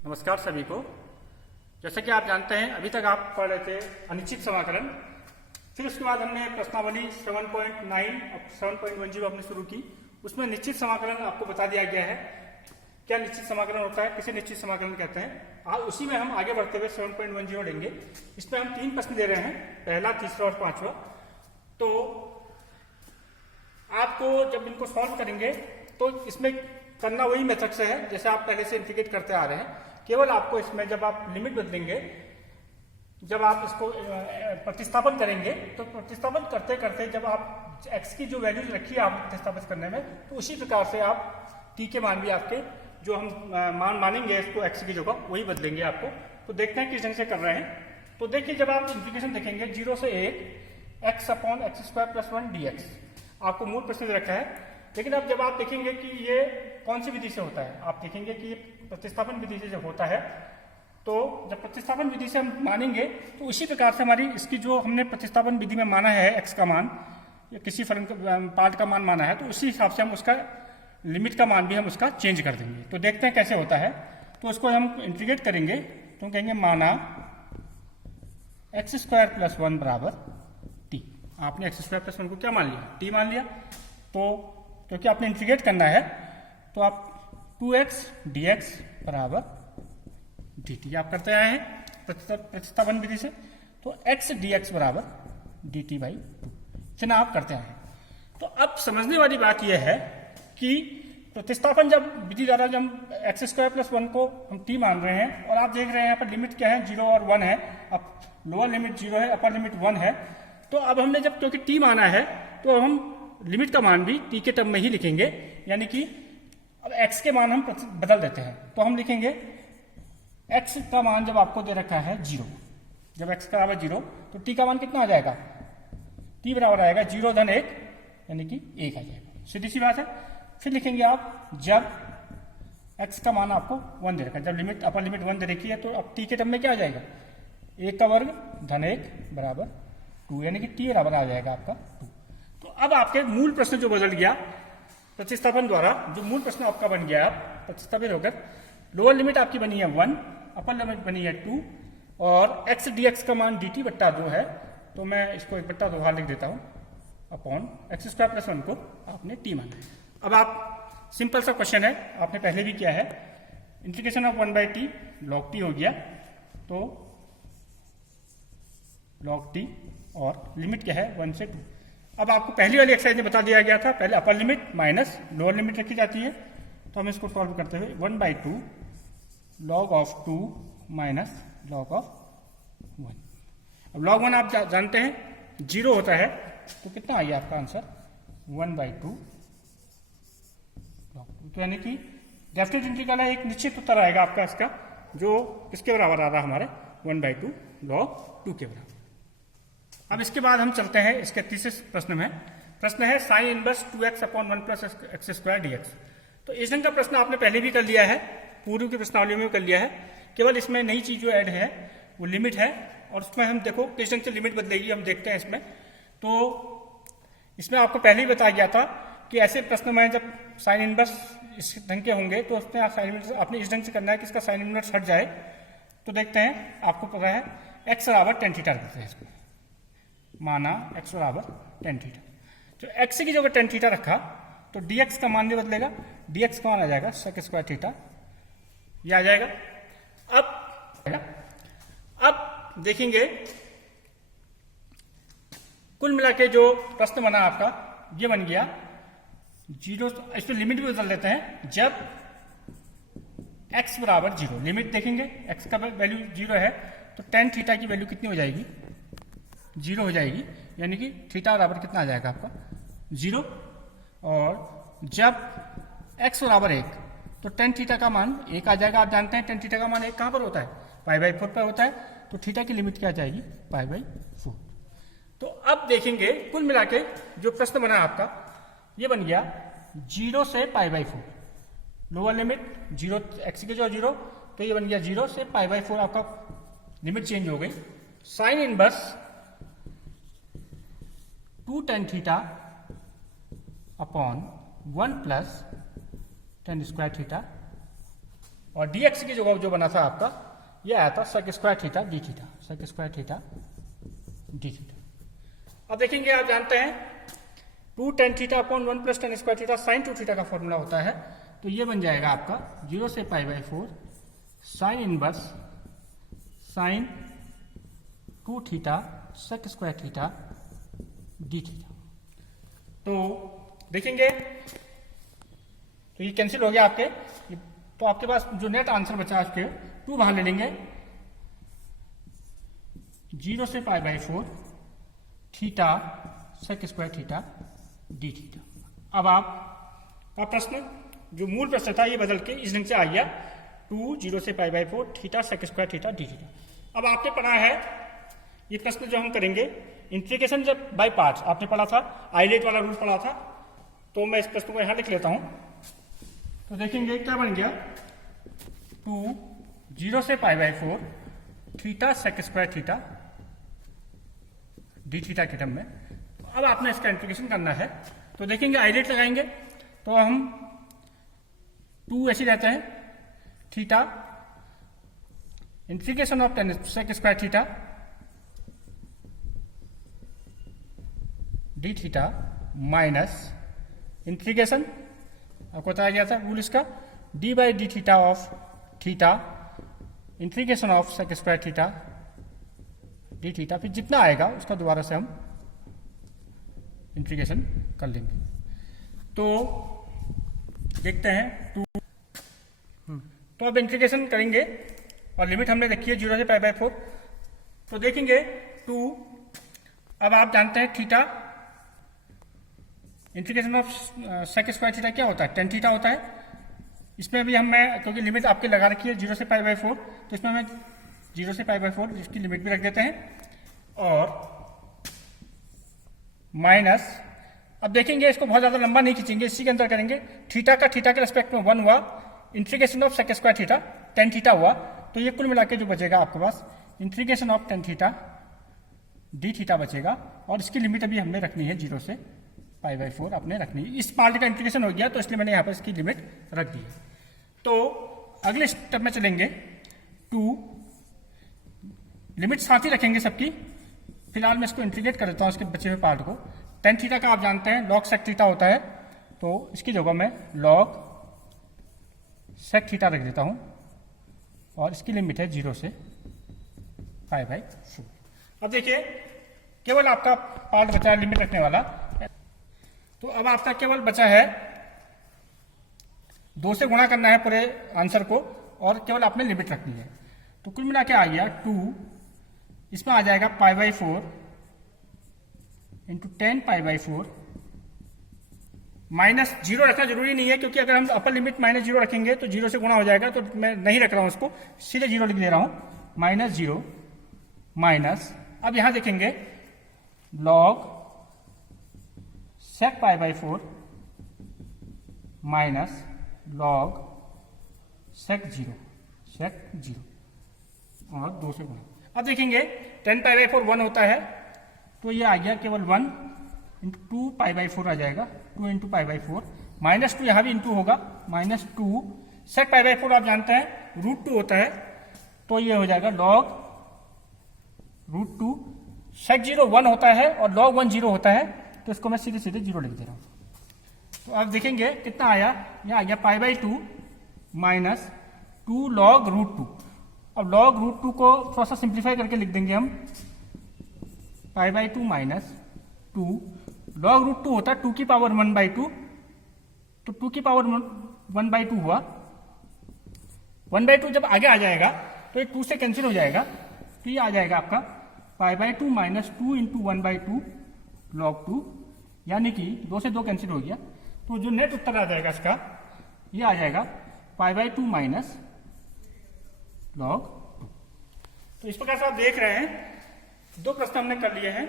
नमस्कार सभी को। जैसा कि आप जानते हैं अभी तक आप पढ़ रहे थे अनिश्चित समाकलन, फिर उसके बाद हमने प्रश्नावली 7.9 और 7.10 अपनी शुरू की। उसमें निश्चित समाकलन आपको बता दिया गया है क्या निश्चित समाकलन होता है, किसे निश्चित समाकलन कहते हैं। आज उसी में हम आगे बढ़ते हुए 7.10 लेंगे। इसमें हम 3 प्रश्न दे रहे हैं, पहला, तीसरा और पांचवा। तो आपको जब इनको सॉल्व करेंगे तो इसमें करना वही मेथड से है जैसे आप पहले से इंटीग्रेट करते आ रहे हैं। केवल आपको इसमें जब आप लिमिट बदलेंगे, जब आप इसको प्रतिस्थापन करेंगे, तो प्रतिस्थापन करते करते जब आप x की जो वैल्यूज रखी है आप प्रतिस्थापित करने में, तो उसी प्रकार से आप t के मान भी आपके जो हम मान मानेंगे इसको x की जगह वही बदलेंगे आपको। तो देखते हैं किस ढंग से कर रहे हैं। तो देखिए, जब आप इंटीग्रेशन देखेंगे 0 से 1 x/x² + 1 dx आपको मूल प्रश्न दे रखा है। लेकिन अब जब आप देखेंगे कि ये कौन सी विधि से होता है, आप देखेंगे कि ये प्रतिस्थापन विधि से जब होता है, तो जब प्रतिस्थापन विधि से हम मानेंगे तो उसी प्रकार से हमारी इसकी जो हमने प्रतिस्थापन विधि में माना है x का मान या किसी फलन पार्ट का मान माना है, तो उसी हिसाब से हम उसका लिमिट का मान भी हम उसका चेंज कर देंगे। तो देखते हैं कैसे होता है। तो उसको हम इंटीग्रेट करेंगे तो हम कहेंगे माना x² + 1 = t। आपने x² + 1 को क्या मान लिया, t मान लिया। तो क्योंकि आपने इंटीग्रेट करना है तो आप 2x dx = dt आप करते आए हैं प्रतिस्थापन विधि से। तो x dx = dt/2 इतना आप करते आए हैं। तो अब समझने वाली बात यह है कि प्रतिस्थापन जब विधि द्वारा जब x² + 1 को हम t मान रहे हैं, और आप देख रहे हैं यहाँ पर लिमिट क्या है, 0 और 1 है। अब लोअर लिमिट 0 है, अपर लिमिट 1 है। तो अब हमने जब क्योंकि t माना है तो अब हम लिमिट का मान भी t के टर्म में ही लिखेंगे, यानी कि अब x के मान हम बदल देते हैं। तो हम लिखेंगे x का मान जब आपको दे रखा है 0, जब x का बराबर 0 तो t का मान कितना आ जाएगा, t बराबर आएगा 0 - 1 यानी कि 1 आ जाएगा। सीधी सी बात है। फिर लिखेंगे आप जब x का मान आपको 1 दे रखा है, जब लिमिट अपर लिमिट 1 दे रखी है, तो अब t के टर्म में क्या आ जाएगा, 1 का वर्ग - 1 = 2 यानी कि t बराबर आ जाएगा आपका 2। तो अब आपके मूल प्रश्न जो बदल गया प्रतिस्थापन द्वारा, जो मूल प्रश्न आपका बन गया, आप प्रतिस्थापित होकर लोअर लिमिट आपकी बनी है 1, अपर लिमिट बनी है 2, और x dx का मान dt/2 है। तो मैं इसको 1/2 बाहर लिख देता हूँ, अपॉन x² + 1 को आपने t माना है। अब आप सिंपल सा क्वेश्चन है, आपने पहले भी किया है, integration of 1/t log t हो गया। तो log t और लिमिट क्या है 1 से 2। अब आपको पहली वाली एक्सरसाइज में बता दिया गया था, पहले upper limit minus lower limit रखी जाती है। तो हम इसको सॉल्व करते हुए 1/2 log of 2 minus log of 1। अब log 1 आप जानते हैं 0 होता है, तो कितना आ गया आपका आंसर 1/2 log 2। तो यानी कि डेफिनेट इंटीग्रल का एक निश्चित उत्तर आएगा आपका इसका, जो किसके बराबर आ रहा है, हमारे 1/2 log 2 के बराबर। अब इसके बाद हम चलते हैं इसके तीसरे प्रश्न में। प्रश्न है sin inverse 2x/1 + x² dx। तो इस ढंग का प्रश्न आपने पहले भी कर लिया है, पूर्व की प्रश्नावली में कर लिया है। केवल इसमें नई चीज जो ऐड है वो लिमिट है, और उसमें हम देखो किस ढंग से लिमिट बदलेगी, हम देखते हैं इसमें। तो इसमें आपको पहले ही बताया गया था कि ऐसे प्रश्न में जब साइन इनवर्स इस ढंग के होंगे तो उसमें आप साइन इनवर्स आपने इस ढंग से करना है कि इसका साइन इनवर्स हट जाए। तो देखते हैं, आपको पता है x = tan थीटा रखते हैं इसको, माना x = tan थीटा। तो x की जगह tan थीटा रखा तो dx का मान भी बदलेगा, dx का मान आ जाएगा sec² थीटा, ये आ जाएगा। अब देखेंगे कुल मिला के जो प्रश्न बना आपका ये बन गया 0। इसमें लिमिट भी बदल देते हैं। जब x = 0, लिमिट देखेंगे x का वैल्यू 0 है तो tan थीटा की वैल्यू कितनी हो जाएगी, 0 हो जाएगी, यानी कि थीटा बराबर कितना आ जाएगा आपका 0। और जब x = 1 तो tan थीटा का मान 1 आ जाएगा। आप जानते हैं tan थीटा का मान 1 कहाँ पर होता है, π/4 पर होता है। तो थीटा की लिमिट क्या आ जाएगी, π/4। तो अब देखेंगे कुल मिला के जो प्रश्न बना आपका ये बन गया 0 से π/4, लोअर लिमिट 0, x के जो 0, तो ये बन गया 0 से π/4 आपका लिमिट चेंज हो गई। Sine inverse 2 tan theta upon 1 + tan² theta और dx की जगह जो बना था आपका ये आया था sec square theta d theta, sec square theta d theta. अब देखेंगे आप जानते हैं 2 tan theta upon 1 plus tan square theta sine 2 theta का फॉर्मूला होता है, तो ये बन जाएगा आपका 0 से π/4 sine inverse sine 2 theta sec square theta d theta. तो देखेंगे तो ये कैंसिल हो गया आपके, तो आपके पास जो नेट आंसर बचा आपके 2 बाहर ले लेंगे, 0 से π/4 theta sec square theta d theta. अब आपका प्रश्न जो मूल प्रश्न था ये बदल के इस ढंग से आ गया 2 0 से π/4 theta sec square theta d theta. अब आपने पढ़ा है ये प्रश्न जो हम करेंगे इंटीग्रेशन जब बाय पार्ट्स आपने पढ़ा था, आइलेट वाला रूल पढ़ा था, तो मैं इस प्रश्न को यहां लिख लेता हूं। तो देखेंगे क्या बन गया 2 0 से π/4 theta sec square theta d theta के टर्म में। अब आपने इसका इंटीग्रेशन करना है, तो देखेंगे आइलेट लगाएंगे तो हम 2 ऐसे रहते हैं theta integration of tan sec square theta d theta minus integration आपको बताया गया था रूल इसका D by D theta of theta integration of sec square theta d theta, फिर जितना आएगा उसका दोबारा से हम इंटीग्रेशन कर लेंगे। तो देखते हैं तो अब इंटीग्रेशन करेंगे और लिमिट हमने रखी है 0 से π/4। तो देखेंगे 2, अब आप जानते हैं theta integration of sec square theta क्या होता है, tan थीटा होता है। इसमें भी मैं क्योंकि लिमिट आपके लगा रखी है 0 से π/4, तो इसमें मैं 0 से π/4 इसकी लिमिट भी रख देते हैं और माइनस। अब देखेंगे इसको बहुत ज़्यादा लंबा नहीं खींचेंगे, इसी के अंदर करेंगे थीटा का थीटा के रेस्पेक्ट में 1 हुआ, integration of sec square theta tan theta हुआ, तो ये कुल मिला के जो बचेगा आपके पास integration of tan theta d theta बचेगा। और इसकी लिमिट अभी हमने रखनी है 0 से π/4 आपने रखनी है। इस पार्ट का इंटीग्रेशन हो गया तो इसलिए मैंने यहाँ पर इसकी लिमिट रख दी है। तो अगले स्टेप में चलेंगे 2 लिमिट साथ ही रखेंगे सबकी। फिलहाल मैं इसको इंटीग्रेट कर देता हूँ इसके बचे हुए पार्ट को। tan थीटा का आप जानते हैं log sec थीटा होता है, तो इसकी जगह मैं log sec थीटा रख देता हूँ और इसकी लिमिट है 0 से π/4। अब देखिए केवल आपका पार्ट बचा है लिमिट रखने वाला, तो अब आपका केवल बचा है 2 से गुणा करना है पूरे आंसर को और केवल आपने लिमिट रखनी है। तो कुल मिला के आ गया 2, इसमें आ जाएगा π/4 इंटू 10 π/4 माइनस 0 रखना जरूरी नहीं है, क्योंकि अगर हम अपर लिमिट -0 रखेंगे तो 0 से गुणा हो जाएगा, तो मैं नहीं रख रहा हूं उसको, सीधे 0 लिख दे रहा हूं -0 माइनस। अब यहां देखेंगे log sec π/4 minus log sec 0 और 2 से गुणा। अब देखेंगे 10 π/4 1 होता है, तो ये आ गया केवल 1 इंटू 2 π/4 आ जाएगा, 2 इंटू π/4 -2 यहाँ भी इंटू होगा -2 sec π/4 आप जानते हैं √2 होता है, तो ये हो जाएगा log √2 sec 0 1 होता है और log 1 0 होता है, तो इसको मैं सीधे 0 लिख दे रहा हूँ। तो अब देखेंगे कितना आया, यह आ गया π/2 माइनस 2 log √2। अब log √2 को थोड़ा सा सिंप्लीफाई करके लिख देंगे हम π/2 माइनस 2 log √2 होता है 2 की पावर 1/2, तो 2 की पावर 1/2 हुआ, 1/2 जब आगे आ जाएगा तो ये 2 से कैंसिल हो जाएगा, तो ये आ जाएगा आपका π/2 माइनस 2 इंटू 1/2 log 2, यानी कि 2 से 2 कैंसिल हो गया, तो जो नेट उत्तर आ जाएगा इसका ये आ जाएगा π/2 माइनस log 2। तो इस प्रकार से आप देख रहे हैं 2 प्रश्न हमने कर लिए हैं।